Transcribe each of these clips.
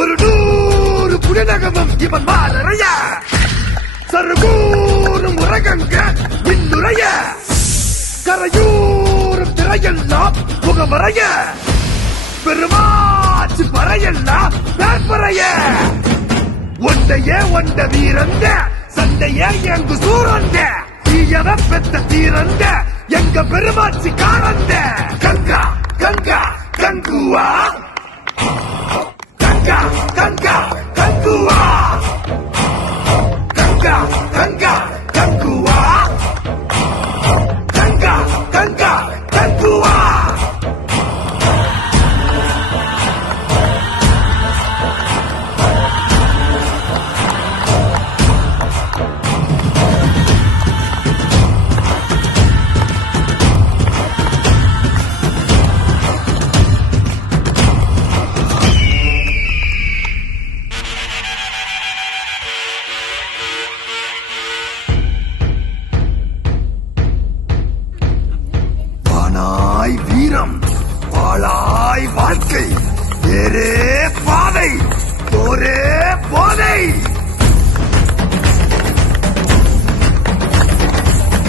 ஒரு 100 புலிநகமும் இவன் மாலறைய சருகூரும் உரகங்க இன்னுரைய கரையூரும் திரையெல்லாம் முகமறைய பெருமாச்சு பறையெல்லாம் பேர்பறைய ஒண்டையே ஒண்ட வீரந்த சண்டையே எங்கு சூரந்த தீயவ பெத்த தீரந்த எங்க பெருமாச்சி காரந்த கங்கா கங்கா கங்குவா கங்கா கங்கா கங்குவா கங்கா கங்கா கங்குவா கங்கா கங்கா கங்குவா வீரம் வாழாய் வாழ்க்கை வேறே பாதை போரே போதை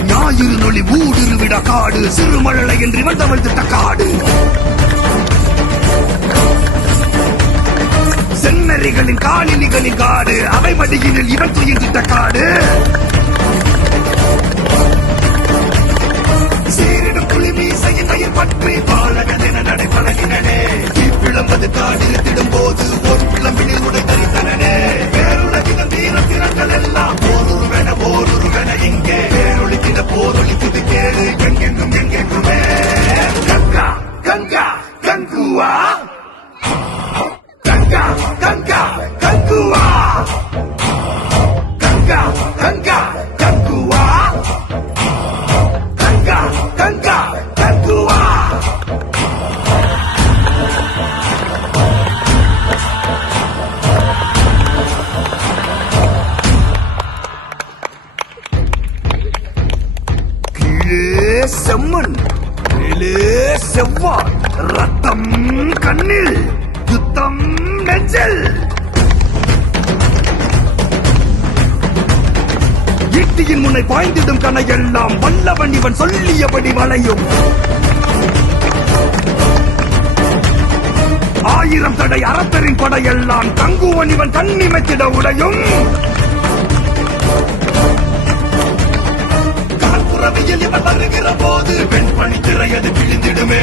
ஞாயிறு நொழி ஊடுருவிட காடு சிறுமழலை என்று இவன் தமிழ்த்திட்ட காடு செந்நெறிகளின் காணினிகளின் காடு அவை மடியினில் இவன் துயிர்த்திட்ட காடு சீரிடும் புலி மீசையின் தயிர் பற்றி பாலகதென நடைபழகினே இப்பிளம்பது காடிருத்திடும் போது ஒரு பிளம்பினில் உடை தரித்தனே பேருலகின வீர திறன்கள் எல்லாம் ஓருருவென இங்கே பேரொழித்திட போரொழித்தது கேடு எங்கெங்கும் எங்கெங்குமே கங்கா கங்கா கங்குவா கங்கா கங்கா கங்குவா கங்கா கங்கா கங்குவா கங்கா கங்கா கங்குவா கீழே செம்மண் மேலே செவ்வாய் ரத்தம் கண்ணில் யுத்தம் நெஞ்சில் ஈட்டியின் முனை பாய்ந்திடும் கணையெல்லாம் வல்லவன் இவன் சொல்லியபடி வளையும் 1000 தடை அரசரின் படையெல்லாம் தங்குவன் இவன் கண்ணிமைத்திட உடையும் காற்புறவியில் இவன் வருகிற போது வெண்பணி திரையது கிழிந்திடுமே